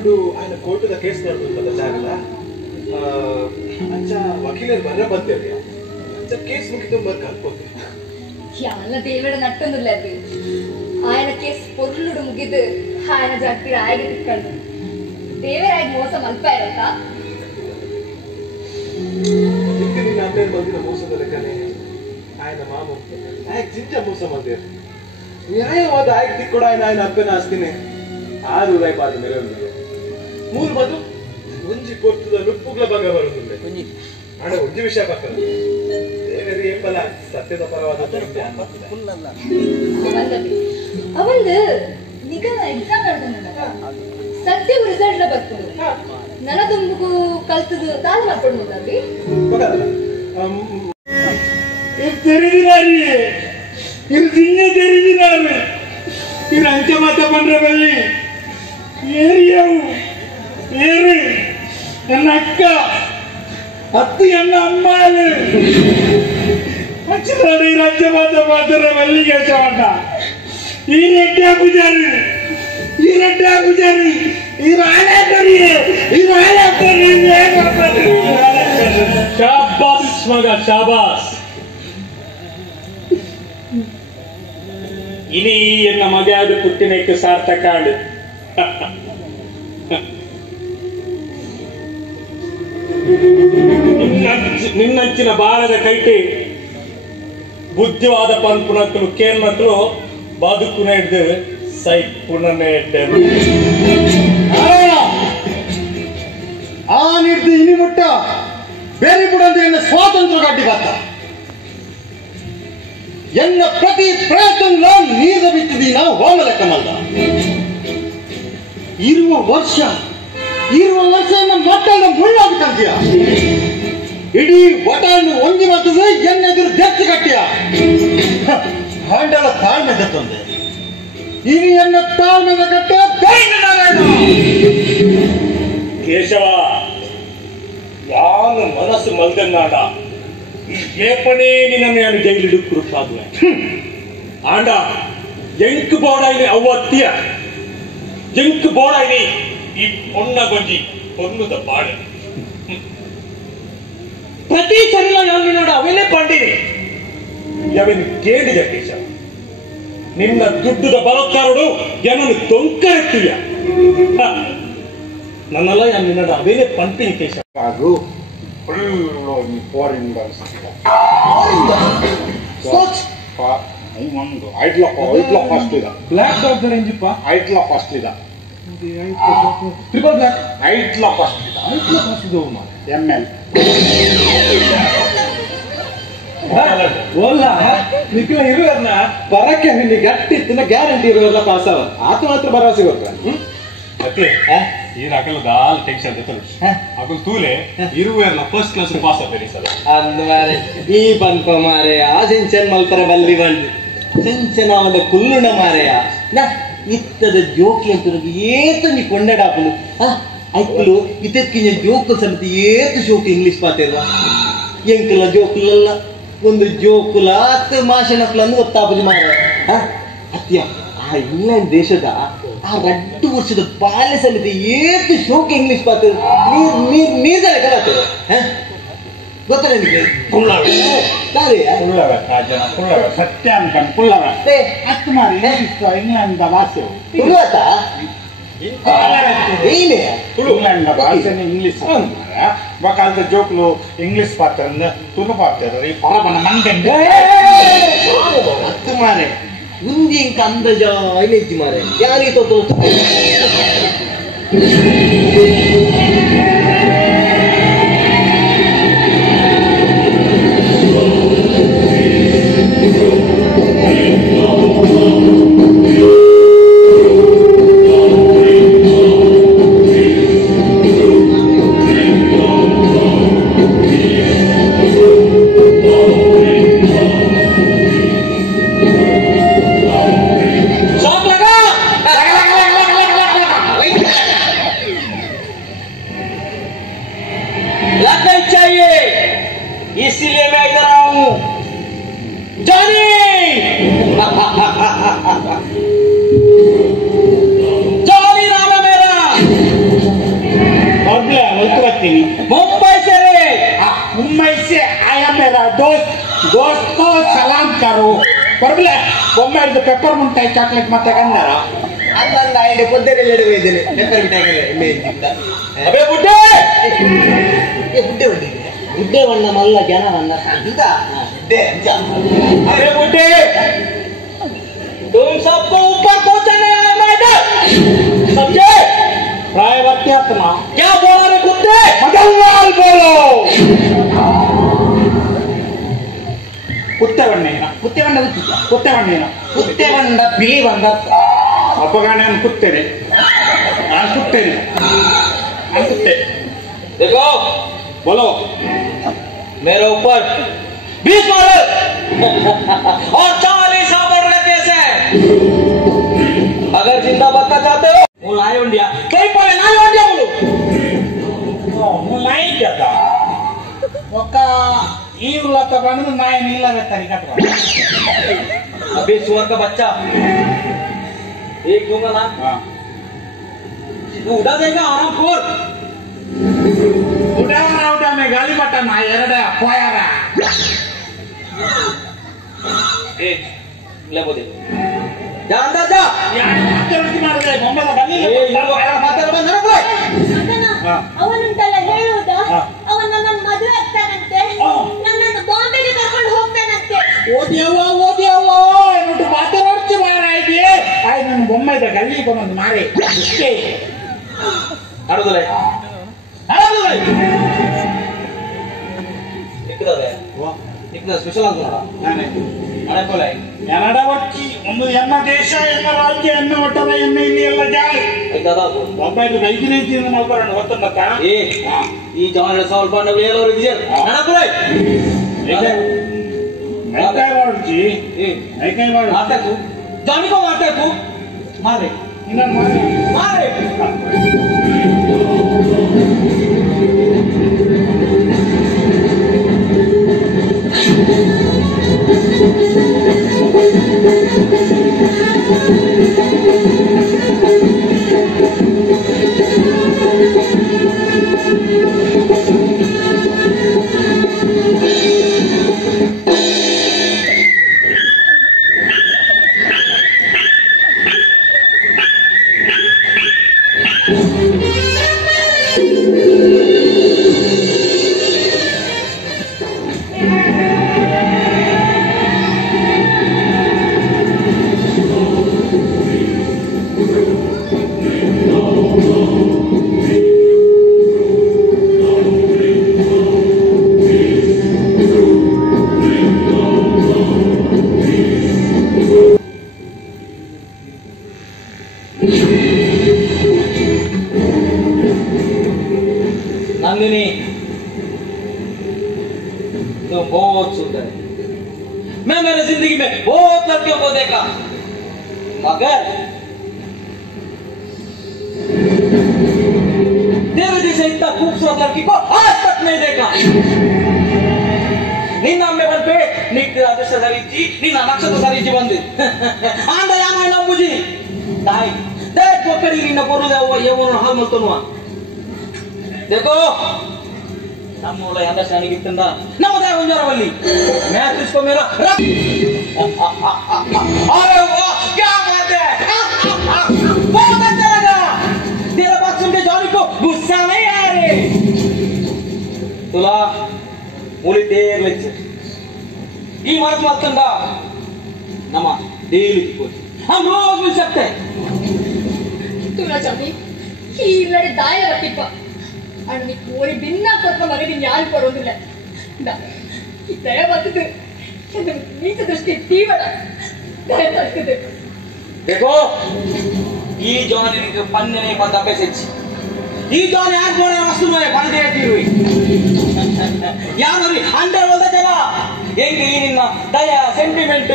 ಇರುಡು ಆಯ್ನ ಕೋರ್ಟದ case ನಡೆದ ಜಾಗದ ಅಂಚ ವಕೀಲರು ಬರ್ರ ಬಂತೇವೆ ಅಂಚ ಕೇಸ್ ಮುಗಿದು ಬರ್ಕ ಅನ್ಕೋತೆ ಯಾಲ ದೇವಡ ನಟ್ಟೊಂದಿಲ್ಲ ಅದು ಆಯನ ಕೇಸ್ ಪೊರ್ಲುಡು ಮುಗಿದು ಆಯನ ಜಾಗತಿರ ಆಯ್ಗೆ ತಿಕ್ಕೊಂಡು ದೇವರಾಗಿ ಮೋಸ ಮಲ್ಪ ಇರತ್ತಾ ನಿತ್ಯ ನಿನ್ನ ಅಪ್ಪೇನು ಬಂದಿನ ಮೋಸದ ಲೆಕ್ಕನೆ ಆಯ್ನ ಮಾಮು ಆಯ್ಕೆ ಜಿಂಜ ಮೋಸ ಬಂದೇರು ನ್ಯಾಯವಾದ ಆಯ್ಕೆ ತಿಕ್ಕೊಡ ಆಯ್ನ ಅಪ್ಪನ ಆಸ್ತಿನೇ ₹6 ಪಾದ ಮೇಲೆ ಒಂದಿದೆ ಮೂರು ಬದು ಒಂಜಿ ಕೊಟ್ಟದ ನುಪ್ಪುಗಳ ಭಂಗ ಬರುವುದಿಲ್ಲ ಹಣ ಒಂಜಿ ವಿಷಯ ಪಕ್ಕದ ದೇವರಿ ಏಪಲ ಸತ್ಯದ ಪರವಾದ ಅವಂದು ನಿಗಮ ಎಕ್ಸಾಮ್ ನಡೆದ ಸತ್ಯ ರಿಸಲ್ಟ್ ಬರ್ತದೆ ನನದೊಂದು ಕಲ್ತದು ತಾಳು ಮಾಡ್ಕೊಂಡು ಅಲ್ಲಿ தெரிஞ்சினாரு இது சின்ன தெரிஞ்சினாரு இது அஞ்ச மாத்த பண்ற பள்ளி ஏரியாவும் ஏறு என் அக்கா அத்து என்ன அம்மாவு அச்சுதாடி அஞ்ச மாத்த பாத்துற பள்ளி கேட்க மாட்டான் ஈரட்டா பூஜாரி இது ஆளா தெரியும் இது ஆளா தெரியும் शाबाश मगा शाबाश इनी एन्न मगाद पुट्टिनक्के सार्थकांडु निन्नंचिन बालद कैटे बुद्धिवाद पन्पुनक्कु केन्नक्कु बदुकुने हिडिदु सैपुनने आ निर्दि इनी मुट्ट ಬೇರೆ ಬಿಡಂದ್ರೆ ಎನ್ನ ಸ್ವಾತಂತ್ರ್ಯ ಗಡ್ಡಿ ಬತ್ತ ಎನ್ನ ಪ್ರತಿ ಪ್ರಯತ್ನ ನೀರು ಬಿತ್ತಿದೀನ ಹೋಮಲೆಕ್ಕ ಮಲ್ದ ಇರುವ ವರ್ಷ ಎನ್ನ ಮಕ್ಕಳನ್ನ ಮುಳ್ಳಾದ ಕಂತೀಯ ಇಡೀ ಒಟಾನ್ನು ಒಂಜಿ ಮತ್ತದು ಎನ್ನೆದುರು ದೆಚ್ಚಿ ಕಟ್ಟಿಯ ಹಾಂಡಲ ತಾಳ್ಮೆ ದತ್ತೊಂದೆ ಇನಿ ಎನ್ನ ತಾಳ್ಮೆದ ಕಟ್ಟೆ ಕೇಶವ ಯಾನು ಮನಸ್ಸು ಮಲ್ದನ್ನಾಡ ಏಪನೇ ನಿನ್ನ ಜೈಲಿಡು ಕುರುಪಾದುವೆ ಆಂಡ ಎಂಕ್ ಬೋಡಾಯಿನಿ ಅವ್ವತ್ತಿಯ ಎಂಕ್ ಬೋಡಾಯಿನಿ ಈ ಪೊಣ್ಣ ಗೊಂಜಿ ಪೊನ್ನುದ ಬಾಡೆ ಪ್ರತಿ ಸಲ ನಾನು ನೋಡ ಅವೇನೇ ಪಾಂಡಿನಿ ಯಾವೇನು ಕೇಳಿದ ಕೇಶವ ನಿನ್ನ ದುಡ್ಡುದ ಬಲಕಾರಡು ಏನನ್ನು ತೊಂಕರೆತ್ತೀಯ ನನ್ನಲ್ಲ ನಿನ್ನ ಅವೇನೇ ಪಂಪಿನಿ ಕೇಶವ ಅದು ಫುಲ್ ಫಾರಿನ್ ಒಂದು ಐಟ್ಲ ಫಸ್ಟ್ ಇದ ಬ್ಲಾಕ್ ಡಾಗ್ ರೇಂಜಿಪ್ಪ ಐಟ್ಲ ಫಸ್ಟ್ ಇದ ಟ್ರಿಪಲ್ ಬ್ಲಾಕ್ ಐಟ್ಲ ಫಸ್ಟ್ ಇದ ಐಟ್ಲ ಫಸ್ಟ್ ಇದು ಎಂಎಲ್ ಓಲ್ಲ ನಿಕ್ಲ ಇರುವರ್ನ ಬರಕ್ಕೆ ನಿನ್ಗೆ ಗಟ್ಟಿತ್ತಿನ ಗ್ಯಾರಂಟಿ ಇರುವಲ್ಲ ಪಾಸ್ ಅವ ಆತ ಮಾತ್ರ ಭರವಸೆ ಕೊಡ್ತಾನೆ ಮತ್ತೆ ಈ ಅಕಲ್ ದಾಲ್ ಟೆನ್ಷನ್ ತೆತ್ತಲು ಅಕಲ್ ತೂಲೆ ಇರುವೆರ್ನ ಫಸ್ಟ್ ಕ್ಲಾಸ್ ಪಾಸ್ ಆಪೇರಿ ಸಲ ಅಂದ ಮಾರೆ ಈ ಪನ್ಪ ಮಾರೆ ಆ ಸಿಂಚನ್ ಮಲ್ಪರ ಬಲ್ಲಿ ಬಂದು ಸಿಂಚನ ಅವನ ಕುಲ್ಲುಣ ಮಾರೆಯ ನಾ ಇತ್ತದ ಜೋಕಿ ಅಂತ ಏತು ನೀ ಕೊಂಡಾಡಾಪಲು ಐಕ್ಲು ಇದಕ್ಕಿಂತ ಜೋಕು ಸಮಿತಿ ಏತು ಜೋಕು ಇಂಗ್ಲಿಷ್ ಪಾತಿರುವ ಎಂಕಲ ಜೋಕುಲಲ್ಲ ಒಂದು ಜೋಕುಲ ಅತ್ತ ಮಾಷಣಕ್ಲಂದು ಗೊತ್ತಾಪದು ಮಾರ ಅತ್ಯ ಆ ಇಂಗ್ಲೆಂಡ್ ದೇಶದ ಆ 2 ವರ್ಷದ ಬಾಲ್ಯ ಸಮಿತಿ ಏತು ಶೋಕ ಇಂಗ್ಲಿಷ್ ಪಾತ್ರ ನೀರ್ದಲ್ಲ ಕಲಾತದೆ ಗೊತ್ತ ನಿಮಗೆ ಪುಲ್ಲವ ಸತ್ಯ ಅನ್ಕೊಂಡು ಪುಲ್ಲವ ಅಷ್ಟು ಮಾರಿ ಇಂಗ್ಲೆಂಡ್ ಭಾಷೆ ಪುಲ್ಲತ ಏನೇ ಇಂಗ್ಲೆಂಡ್ ಭಾಷೆ ಇಂಗ್ಲಿಷ್ ಕಾಲದ ಜೋಕ್ಲು ಇಂಗ್ಲಿಷ್ ಪಾತ್ರ ತುಳು ಪಾತ್ರ ಈ ಪರಬನ ಮಂಗಂಡೆ ಹತ್ತು ಮಾರೆ ಮುಂದೆ ಇಂಕ ಅಂದಜ ಐನೈತಿ ಮಾರೆ ಯಾರಿಗೆ ತೊತ್ತು दोस्त को सलाम करो बरबले बೊಮ್ಮೆ ಹಿಡಿದು ಪೆಪ್ಪರ್ ಮುಂಟಾಯಿ ಚಾಕ್ಲೇಟ್ ಮತ್ತೆ ಕಂದಾರ ಅಂದಂದ ಐಡೆ ಪೊದ್ದೆರೆಲ್ಲ ಇಡಬೇಕೇನೆ ಪೆಪ್ಪರ್ ಮಿಠಾಯಿ ಅಬೇ ಬುಡ್ಡೆ ಬುಡ್ಡೆ ಬಂದಿದೆ ಬುಡ್ಡೆ ಬಣ್ಣ ಮಲ್ಲ ಜನ ಬಣ್ಣ ಸಂತ ಬುಡ್ಡೆ ಅಂಜ अरे बुड्ढे तुम सबको ऊपर पहुंचाने आए मैडम समझे प्रायवत्यात्मा क्या बोला रे कुत्ते मगलवाल बोलो कुत्ते बन्नेना कुत्ते बंड ಗೊತ್ತಿಲ್ಲ कुत्ते बन्नेना ಕುತ್ತೆ ಬಂಡ ಬಿಳಿ ಬಂಡ ಅಪ್ಪಗ ನಾನು ಕುತ್ತೇನೆ ನಾನು ಕುತ್ತೇನೆ ನಾನು ಕುತ್ತೆ देखो बोलो मेरे ऊपर 20 मॉडल और 40 साबर का केस है अगर जिंदा बचना चाहते हो वो नाई इंडिया कहीं पर नाई इंडिया बोलो मुलाई क्या ఒక ఈ ఉల్లత బండు నాయ నీళ్ళ వెత్తరి కట్టుకో अभी सुअर का बच्चा एक दूंगा ना तू उड़ा देगा आराम खोर उड़ा में गाली बट्टा ना ಎರಡ ಹೋಯಾರ ए ले बोले जा अंदर जा ಯಾರು ಮತ್ತೆ ರೀತಿ ಮಾಡಿದ್ರೆ ಬೊಂಬೆದ ಬನ್ನಿ ए ये माता बंद ना बोले ಅವನುಂಟಲ್ಲ ಹೇಳುವುದ ಅವನ ನನ್ನ ಮದುವೆ ಆಗ್ತಾನಂತೆ ನನ್ನನ್ನು ಬಾಂಬೆಗೆ ಕರ್ಕೊಂಡು ಹೋಗ್ತಾನಂತೆ ಓದ್ಯವ್ವ ಏನುಂಟು ಮಾತಾಡ್ತಿ ಮಾರಾಯ್ತಿ ಆಯ್ ನನ್ನ ಬೊಮ್ಮೆದ ಗಲ್ಲಿ ಬಂದೊಂದು ಮಾರಿ ಇಷ್ಟೇ ಅಡದಲೆ ಇಕ್ಕದ ಸ್ಪೆಷಲ್ ಅಂತ ನೋಡ ನಾನೇ ಅಡೆ ಬೋಲೆ ಕೆನಡ ಒಟ್ಟಿ ಒಂದು ಎನ್ನ ದೇಶ ಎನ್ನ ರಾಜ್ಯ ಎನ್ನ ಒಟ್ಟದ ಎನ್ನ ಇಲ್ಲಿ ಎಲ್ಲ ಜಾಗ ಐದಾದ ಬೊಂಬೈದು ಬೈಕಿನ ಇಂಚಿನ ಮಾಡ್ಬಾರ ಗೊತ್ತಂತ ಏ ಈ ಜಾನ ಸ್ವಲ್ಪ ನಾವು ಎಲ್ಲರೂ ಇದೆಯಾ ಅಡ ಬೋಲೆ ಐಕಾಯ್ ಮಾಡ್ತಿ ए ಐಕಾಯ್ ಮಾಡು मारता तू जानी को मारता तू मारे ಇನ್ನೊಂದು ಮಾರಿ मारे नंदिनी तुम बहुत सुंदर है मैं मेरी जिंदगी में बहुत लड़कियों को देखा मगर तेरे जैसे इतना खूबसूरत लड़की को आज तक नहीं देखा निन्न अम्मे बंदे नित्य ಅದೃಷ್ಟ ಸರಿಜಿ ನಿನ್ನ ನಕ್ಷತ್ರ ಸರಿಜಿ ಬಂದು ಆಂದ ಯಾನ ನಂಬುಜಿ ತಾಯಿ ದೇख ಕೊಕ್ಕಡಿ ನಿನ್ನ ಬರುದ ಯೌವನ ಹಾಲ್ ಮಲ್ತನುವ देखो ನಮ್ಮೂಲ ಅಂಡರ್ಸ್ಟ್ಯಾಂಡಿಂಗ್ ಇತ್ತಂದ ನಮ್ಮದೇ ಒಂಜರವಲ್ಲಿ मैं तुझको मेरा अरे वाह क्या बात है बहुत अच्छा लगा तेरा बात सुन के जॉनी को गुस्सा नहीं आ रहे तुला मुली देर lecture ಈ ಮಾತು ಮಾತಂದ ನಮ್ಮ ಡೈಲಿ हम रोज मिल सकते हैं तुला जमी ही इल्लडे दाय वट्टिप्ಪ आणि कोरी भिन्न ಕೊಟ್ಟ ಮಗನಿಗೆ ಜ್ಞಾನ ಬರೋದಿಲ್ಲ ದಯ ಬರ್ತದೆ ನೀಚ ದೃಷ್ಟಿ ತೀವ್ರ ದಯ ಬರ್ತದೆ देखो ಈ ಜಾನಿಗೆ ಪನ್ನೆನೆ ಬಂದ ಮೆಸೇಜ್ ಈ ಜಾನಿ ಯಾಕೆ ಗೋಡೆ ವಸ್ತು ಮೇಲೆ ಪಣದೆ ಇಟ್ಟಿರುವಿ ಯಾರು ಅಂಡರ್ ಹೋದ ಜನ ಹೆಂಗೆ ಈ ನಿನ್ನ ದಯ ಸೆಂಟಿಮೆಂಟ್